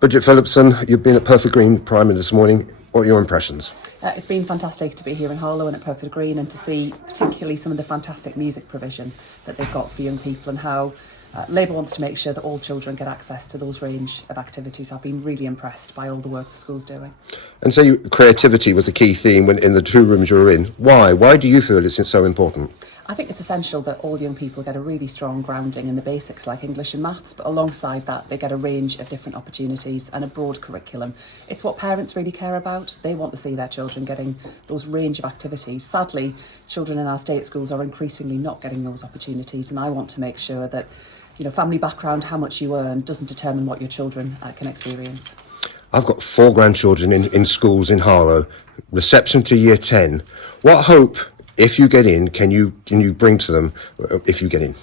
Bridget Phillipson, you've been at Perfect Green Primary this morning. What are your impressions? It's been fantastic to be here in Harlow and at Perfect Green and to see particularly some of the fantastic music provision that they've got for young people and how Labour wants to make sure that all children get access to those range of activities. I've been really impressed by all the work the school's doing. And so creativity was the key theme when in the two rooms you were in. Why? Why do you feel it's so important? I think it's essential that all young people get a really strong grounding in the basics like English and maths, but alongside that they get a range of different opportunities and a broad curriculum. It's what parents really care about. They want to see their children getting those range of activities. Sadly, children in our state schools are increasingly not getting those opportunities, and I want to make sure that family background, how much you earn, doesn't determine what your children can experience. I've got 4 grandchildren in schools in Harlow, reception to year 10. What hope, if you get in, can you bring to them if you get in?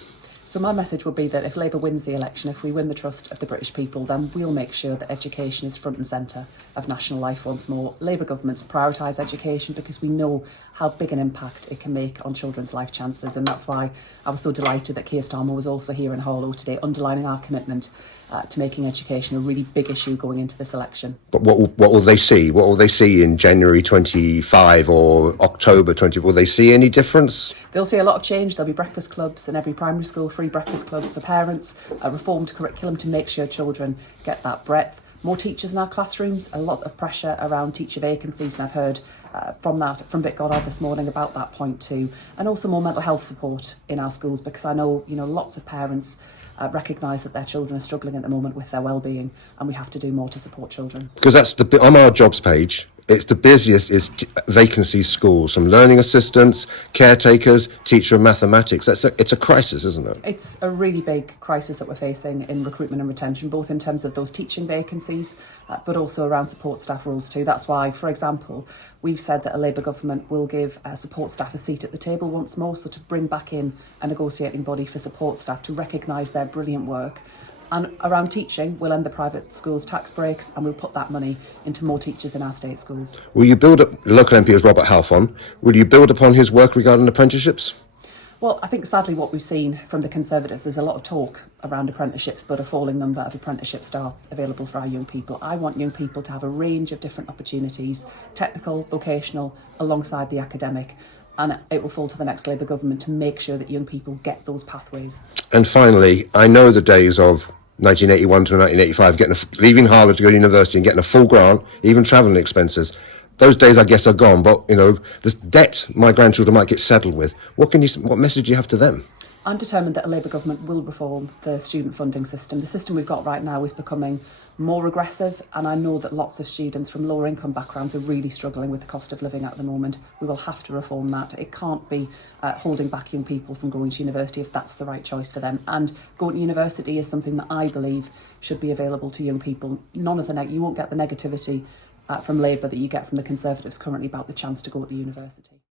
So my message would be that if Labour wins the election, if we win the trust of the British people, then we'll make sure that education is front and centre of national life once more. Labour governments prioritise education because we know how big an impact it can make on children's life chances, and that's why I was so delighted that Keir Starmer was also here in Harlow today, underlining our commitment to making education a really big issue going into this election. But what will they see? What will they see in January 25 or October 20? Will they see any difference? They'll see a lot of change. There'll be breakfast clubs in every primary school, free breakfast clubs for parents, a reformed curriculum to make sure children get that breadth. More teachers in our classrooms, a lot of pressure around teacher vacancies, and I've heard from Vic Goddard this morning about that point too. And also more mental health support in our schools, because I know lots of parents recognise that their children are struggling at the moment with their well-being, and we have to do more to support children. Because that's on our jobs page. It's the busiest is vacancies schools, some learning assistants, caretakers, teacher of mathematics. It's a crisis, isn't it? It's a really big crisis that we're facing in recruitment and retention, both in terms of those teaching vacancies, but also around support staff roles too. That's why, for example, we've said that a Labour government will give support staff a seat at the table once more, so to bring back in a negotiating body for support staff to recognise their brilliant work. And around teaching, we'll end the private schools tax breaks and we'll put that money into more teachers in our state schools. Will you build up, local MP is Robert Halfon, will you build upon his work regarding apprenticeships? Well, I think sadly what we've seen from the Conservatives is a lot of talk around apprenticeships, but a falling number of apprenticeship starts available for our young people. I want young people to have a range of different opportunities, technical, vocational, alongside the academic. And it will fall to the next Labour government to make sure that young people get those pathways. And finally, I know the days of 1981 to 1985, leaving Harlow to go to university and getting a full grant, even travelling expenses. Those days, I guess, are gone. But the debt my grandchildren might get saddled with. What message do you have to them? I'm determined that a Labour government will reform the student funding system. The system we've got right now is becoming more regressive, and I know that lots of students from lower income backgrounds are really struggling with the cost of living at the moment. We will have to reform that. It can't be holding back young people from going to university if that's the right choice for them. And going to university is something that I believe should be available to young people. You won't get the negativity from Labour that you get from the Conservatives currently about the chance to go to university.